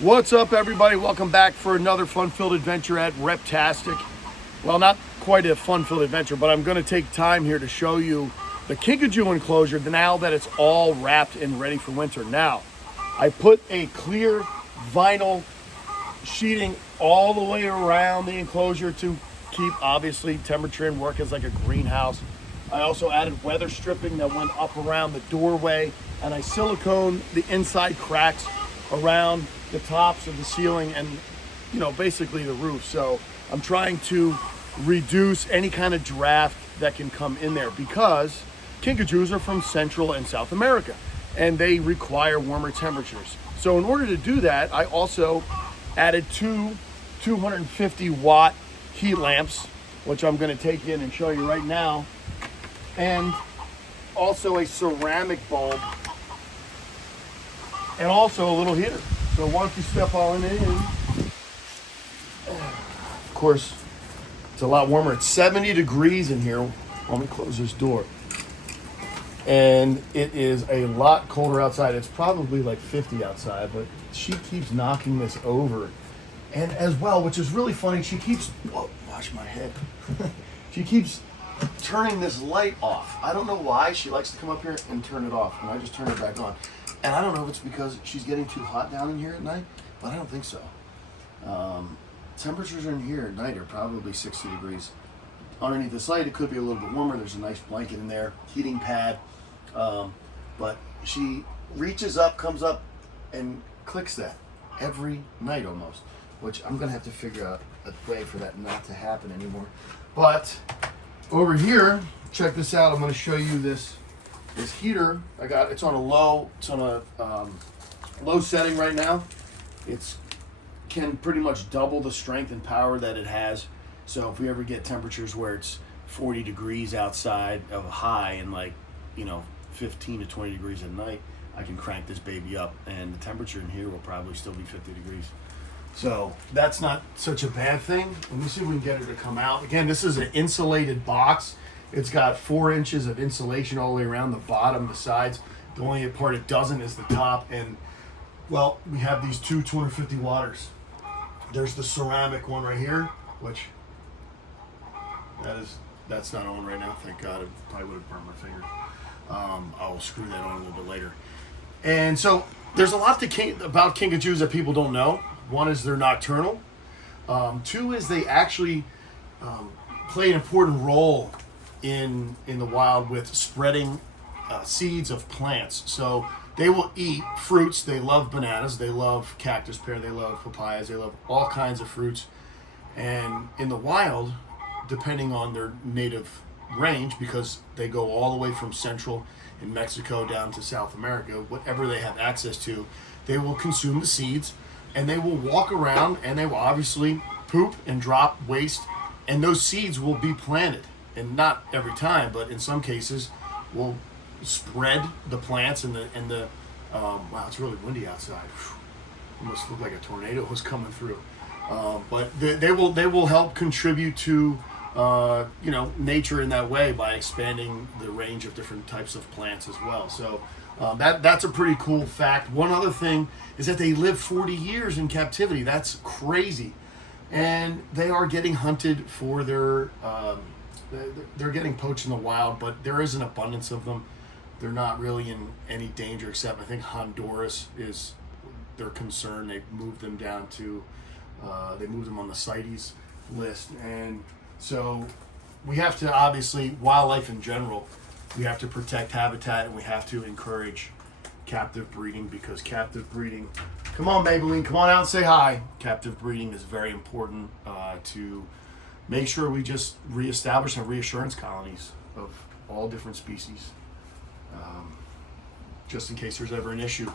What's up, everybody? Welcome back for another fun-filled adventure at Reptastic. Well, not quite a fun-filled adventure, but I'm going to take time here to show you the Kinkaju enclosure now that it's all wrapped and ready for winter. Now, I put a clear vinyl sheeting all the way around the enclosure to keep, obviously, temperature and work as like a greenhouse. I also added weather stripping that went up around the doorway, and I silicone the inside cracks around the tops of the ceiling and, basically the roof. So I'm trying to reduce any kind of draft that can come in there because Kinkajus are from Central and South America and they require warmer temperatures. So in order to do that, I also added two 250 watt heat lamps, which I'm going to take in and show you right now, and also a ceramic bulb and also a little heater. So once you step on in, of course, it's a lot warmer. It's 70 degrees in here. Let me close this door. And it is a lot colder outside. It's probably like 50 outside, but she keeps knocking this over. And as well, which is really funny, she keeps, whoa, watch my head. She keeps turning this light off. I don't know why. She likes to come up here and turn it off, and I just turn it back on. And I don't know if it's because she's getting too hot down in here at night, but I don't think so. Temperatures in here at night are probably 60 degrees. Underneath this light, it could be a little bit warmer. There's a nice blanket in there, heating pad. But she reaches up, comes up, and clicks that every night almost, which I'm gonna have to figure out a way for that not to happen anymore. But over here, check this out. I'm gonna show you this heater. It's on a low setting right now. It's can pretty much double the strength and power that it has. So if we ever get temperatures where it's 40 degrees outside of a high and 15 to 20 degrees at night, I can crank this baby up and the temperature in here will probably still be 50 degrees. So that's not such a bad thing. Let me see if we can get her to come out. Again, this is an insulated box. It's got 4 inches of insulation all the way around the bottom, the sides. The only part it doesn't is the top. And well, we have these two 250 watters. There's the ceramic one right here, which that's not on right now. Thank God, it probably would have burned my finger. I'll screw that on a little bit later. And so there's a lot about Kinkajus that people don't know. One is they're nocturnal. 2 is they actually play an important role in the wild with spreading seeds of plants. So they will eat fruits. They love bananas. They love cactus pear. They love papayas. They love all kinds of fruits. And in the wild, depending on their native range, because they go all the way from Central in Mexico down to South America, whatever they have access to, they will consume the seeds and they will walk around and they will obviously poop and drop waste, and those seeds will be planted. And not every time, but in some cases will spread the plants and the wow, it's really windy outside. Almost looked like a tornado was coming through. But they will help contribute to nature in that way by expanding the range of different types of plants as well. So that's a pretty cool fact. One other thing is that they live 40 years in captivity. That's crazy. And they are getting hunted for their, they're getting poached in the wild, but there is an abundance of them. They're not really in any danger, except I think Honduras is their concern. They moved them down to, they moved them on the CITES list. And so we have to, obviously, wildlife in general, we have to protect habitat and we have to encourage captive breeding, because captive breeding, come on Maybelline, come on out and say hi. Captive breeding is very important to make sure we just reestablish and reassurance colonies of all different species. Just in case there's ever an issue,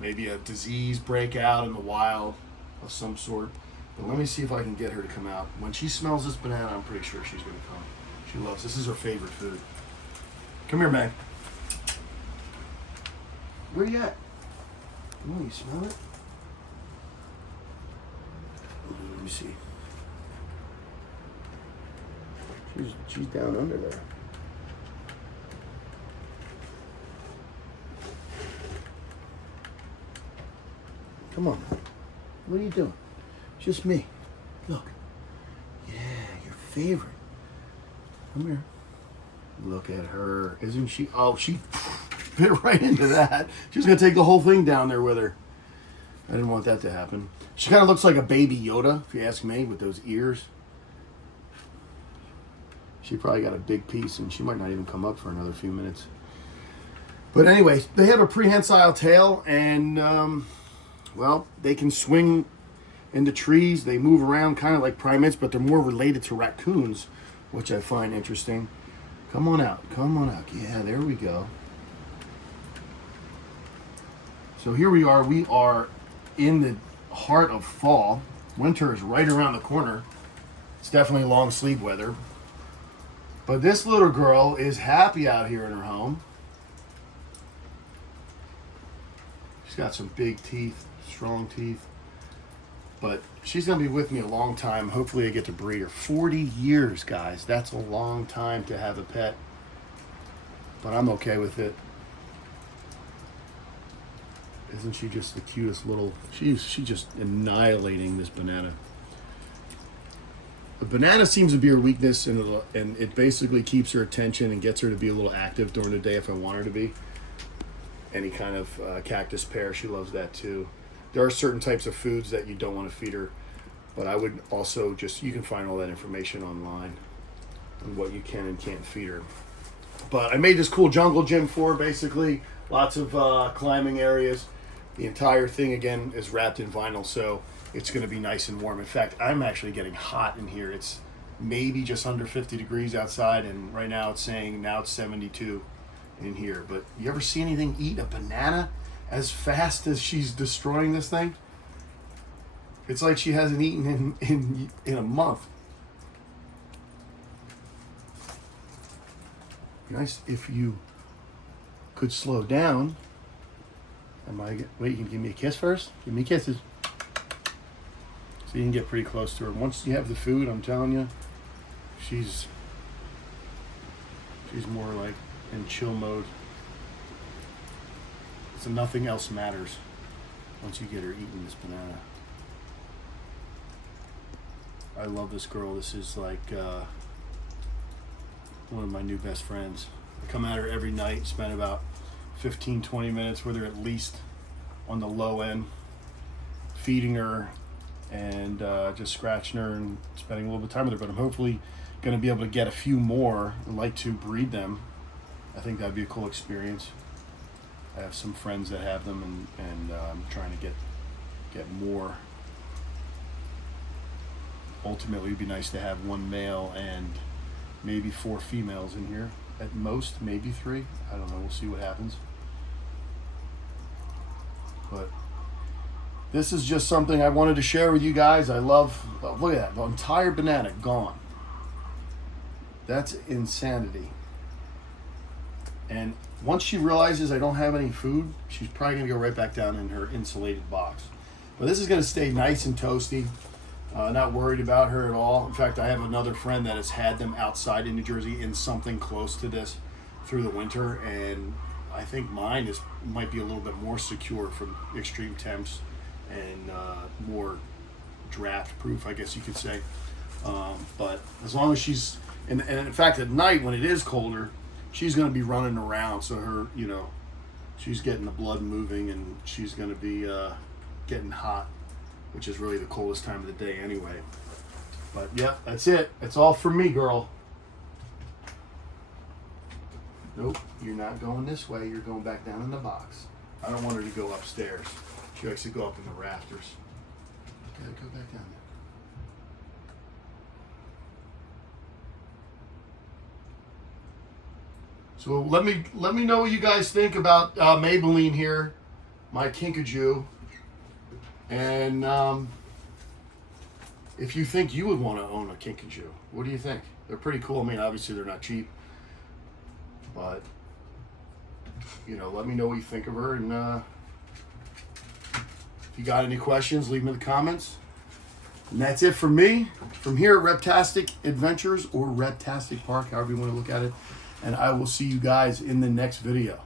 maybe a disease breakout in the wild of some sort. But let me see if I can get her to come out. When she smells this banana, I'm pretty sure she's going to come. She loves this. This is her favorite food. Come here, Meg. Where you at? Oh, you smell it? Let me see. She's down under there. Come on. What are you doing? Just me. Look. Yeah, your favorite. Come here. Look at her. Isn't she? Oh, she fit right into that. She's going to take the whole thing down there with her. I didn't want that to happen. She kind of looks like a baby Yoda, if you ask me, with those ears. She probably got a big piece, and she might not even come up for another few minutes. But anyway, they have a prehensile tail, and, well, they can swing into trees. They move around kind of like primates, but they're more related to raccoons, which I find interesting. Come on out. Come on out. Yeah, there we go. So here we are. We are in the heart of fall. Winter is right around the corner. It's definitely long sleeve weather. But this little girl is happy out here in her home. She's got some big teeth, strong teeth. But she's going to be with me a long time. Hopefully I get to breed her. 40 years, guys. That's a long time to have a pet. But I'm okay with it. Isn't she just the cutest little... She's just annihilating this banana. The banana seems to be her weakness, and it basically keeps her attention and gets her to be a little active during the day if I want her to be. Any kind of cactus pear, she loves that too. There are certain types of foods that you don't want to feed her, but I would also just... You can find all that information online on what you can and can't feed her. But I made this cool jungle gym for her, basically. Lots of climbing areas. The entire thing, again, is wrapped in vinyl, so it's going to be nice and warm. In fact, I'm actually getting hot in here. It's maybe just under 50 degrees outside, and right now it's saying now it's 72 in here. But you ever see anything eat a banana as fast as she's destroying this thing? It's like she hasn't eaten in a month. Nice if you could slow down. Wait, you can give me a kiss first? Give me kisses. So you can get pretty close to her. Once you have the food, I'm telling you, she's more like in chill mode. So nothing else matters once you get her eating this banana. I love this girl. This is like one of my new best friends. I come at her every night, spend about 15-20 minutes with her at least on the low end, feeding her and just scratching her and spending a little bit of time with her. But I'm hopefully going to be able to get a few more. I'd like to breed them. I think that'd be a cool experience. I have some friends that have them, and I'm trying to get more. Ultimately, it'd be nice to have one male and maybe 4 females in here. At most, maybe 3. I don't know. We'll see what happens. But this is just something I wanted to share with you guys. I love... Look at that. The entire banana gone. That's insanity. And once she realizes I don't have any food, she's probably going to go right back down in her insulated box. But this is going to stay nice and toasty. Not worried about her at all. In fact, I have another friend that has had them outside in New Jersey in something close to this through the winter, and I think mine might be a little bit more secure from extreme temps and more draft proof, I guess you could say. But as long as she's, and in fact at night when it is colder, she's going to be running around, so her, she's getting the blood moving, and she's going to be getting hot, which is really the coldest time of the day anyway. But yeah, that's it. That's all from me, girl. Nope, you're not going this way. You're going back down in the box. I don't want her to go upstairs. She likes to go up in the rafters. Gotta go back down there. So let me know what you guys think about Maybelline here, my Kinkaju. And if you think you would want to own a Kinkaju, what do you think? They're pretty cool. I mean, obviously they're not cheap, but let me know what you think of her. And if you got any questions, leave them in the comments. And that's it from me, from here at Reptastic Adventures, or Reptastic Park, however you want to look at it. And I will see you guys in the next video.